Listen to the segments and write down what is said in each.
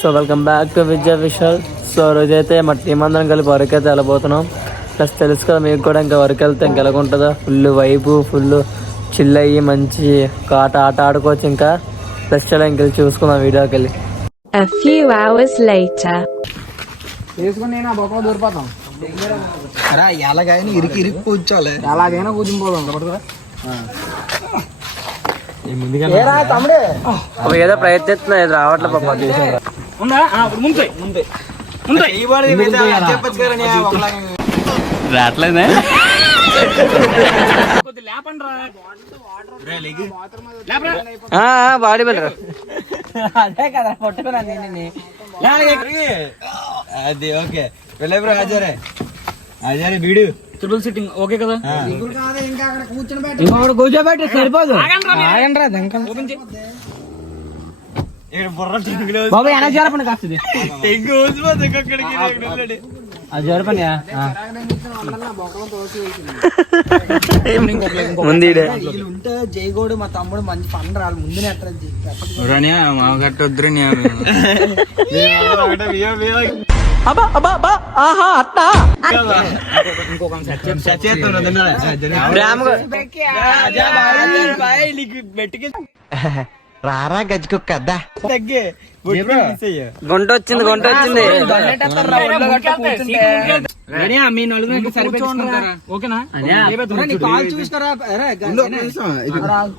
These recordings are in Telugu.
So welcome back to Vijay Vishal. So రోజైతే మా టీం అందరం కలిపి వరకు అయితే వెళ్ళబోతున్నాం. ప్లస్ తెలుసు కదా మీకు కూడా, ఇంకా వరకు వెళ్తే ఇంకా ఎలాగుంటుందో, ఫుల్ వైబు, ఫుల్ చిల్ అయ్యి మంచి ఆట ఆడుకోవచ్చు. ఇంకా ప్లస్ చాలా ఇంకెళ్ళి చూసుకుందాం వీడియోకి వెళ్ళి. A few hours later. ఎలాగైనా ఇరికి కూర్చోాలి, ఎలాగైనా కూర్చుని ఏదో ప్రయత్నిస్తున్నా, ఏదో రావట్లే పాప. రావట్లేదే బాడీ బిల్డర్ అదే కదా పట్టుకున్నాను. అది ఓకే వెళ్ళే ఆచారే ఆచారే వీడు ట్రిపుల్ సిట్టింగ్ ఓకే కదా. ఇంకొకటి కూర్చోబెట్టి సరిపోదు. బాబు వెనక జరపండి కాస్తుంది, అది జరపండి. ఉంటే జైగోడు మా తమ్ముడు మంచి పని రాలి ముందునే కట్టొద్దు. రారా గజ్జుకు కదా గుంట వచ్చింది. మీ నలుగురు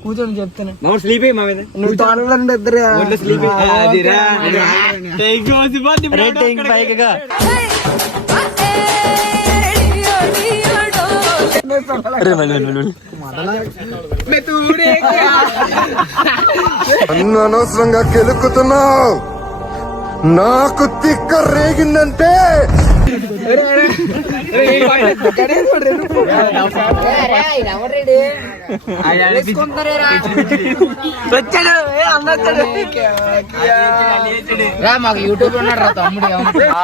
కూర్చొని చెప్తాను. అనవసరంగా కెలుకుతున్నావు, నాకు తిక్క రేగిందంటే. మాకు యూట్యూబ్ ఉన్నాడు రా తమ్ముడు.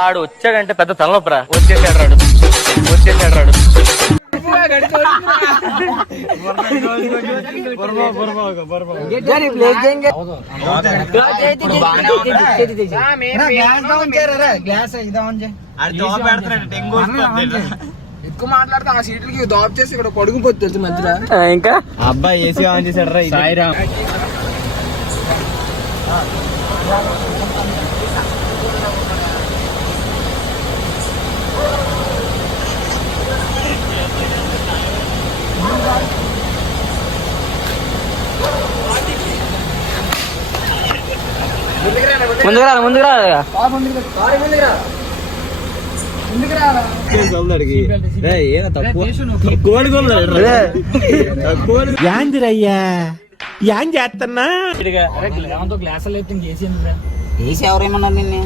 ఆడు వచ్చాడంటే పెద్ద తలనొప్పరా. వచ్చేసాడు రాడు. ఎక్కువ మాట్లాడితే ఆ సీట్లకి దాప్ చేసి ఇక్కడ పడుకుపోతుంది తెలుసు మధ్యలో. ఇంకా అబ్బాయి ఏసీ ఆన్ చేశాడు రా. సాయిరామ్ ముందుకు రా. యాందిరయ్యా యాం చేస్తున్నా గ్లాసులు ఏసీ ఎవరేమన్నారు నిన్ను?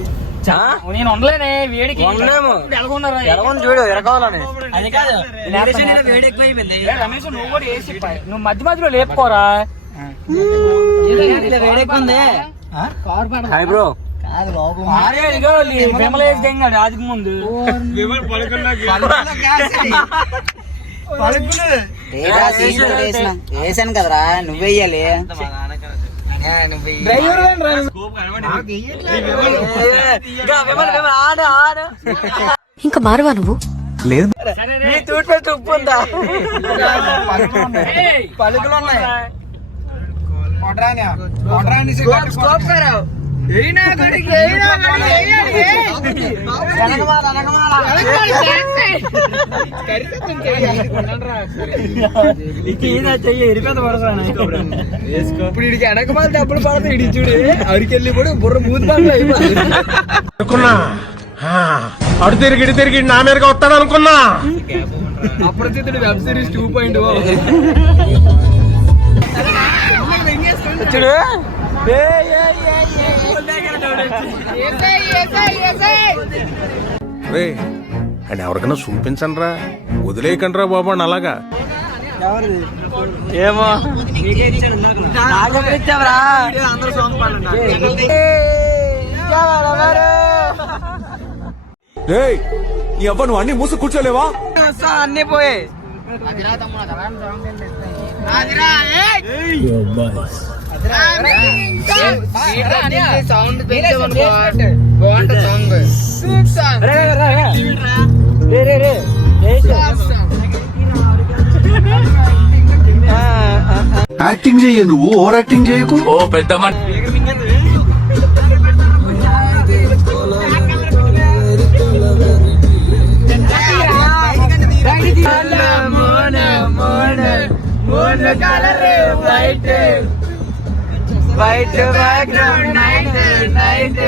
నేను ఉండలేనే వేడికి. చూడు ఎరకాలని. రమేష్ నువ్వు కూడా వేసి నువ్వు మధ్యలో లేపుకోరా. వేడెక్కింది హాయ్ బ్రో. రాజుకు ముందు వేసాను కదరా, నువ్వెయ్యాలి. ఇంకా మారవా నువ్వు? లేదు ఉప్పు ఉందా? పలుకులు ఉన్నాయి. ఇప్పుడు ఇడికి వెనకమాల డబ్బులు పడతాయి. ఇడి చూడు అడికెళ్ళి కూడా బుర్ర మూతి పనులు అయిపోయింది. అడు తిరిగి నా మీదగా వస్తాడు అనుకున్నా. Aparichitudu web series 2.0. చూడు అని ఎవరికైనా చూపించండి రా, వదిలేయకండి రా బాబు అని. అలాగా ఏమో నువ్వు అన్ని మూసి కూర్చోలేవా? అన్ని పోయాయి. సౌండ్ యాక్టింగ్ చెయ్యి నువ్వు, ఓవర్ యాక్టింగ్ చేయకు. ఓ పెద్ద వైట్ బ్యాక్గ్రౌండ్ నైట్ నైట్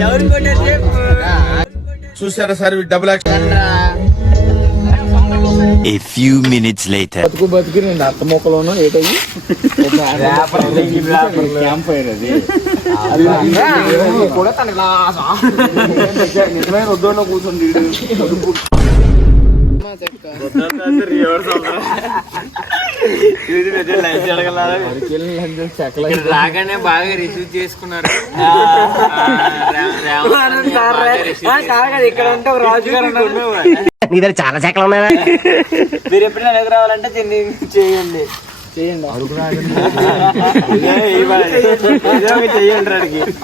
ఎవరు కొట్టారు చెప్పు. చూసారా sir double action. A few minutes later. బతుకు నేను అత్త మొక్కలోనూ ఏటయ్యి క్యాంప్ ఫైర్ అది కూడా తనకి నిజమైన వద్దోలో కూర్చోండి. రాగానే బాగా రిసీవ్ చేసుకున్నారు. ఇక్కడ ఉంటే రాజు గారు నీ దగ్గర చాలా శాఖలు ఉన్నాయా? మీరు ఎప్పుడైనా ఎదురు రావాలంటే చేయండి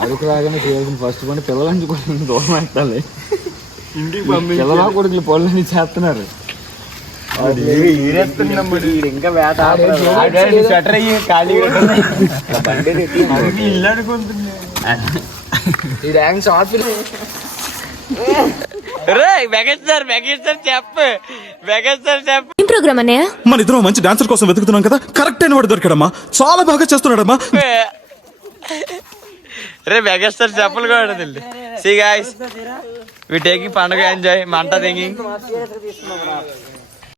అరకు రాగానే చేయాల్సిన ఫస్ట్ పని పిల్లలని కొంచెం దూరం పెట్టాలి. ఇంటికి పంపించి పిల్లలా కొడుకులు పనులన్నీ చేస్తున్నారు. ఇంకా వేట షటర్ అయ్యి ఖాళీ ఇల్లు అనుకుంటుంది. షార్ట్ ఫిల్మ్ ఏం ప్రోగ్రామ్ అన్నయ్య? మన ఇద్దరం మంచి డాన్సర్ కోసం వెతుకుతున్నాం కదా, కరెక్ట్ అయిన వాడు దొరికాడమ్మా. చాలా బాగా చేస్తున్నాడమ్మా. రే మెగాస్టార్ చెప్పులు కూడా తెలియదు. సి గైస్ వి టేకింగ్ పండుగ ఎంజాయ్ మంట థింకింగ్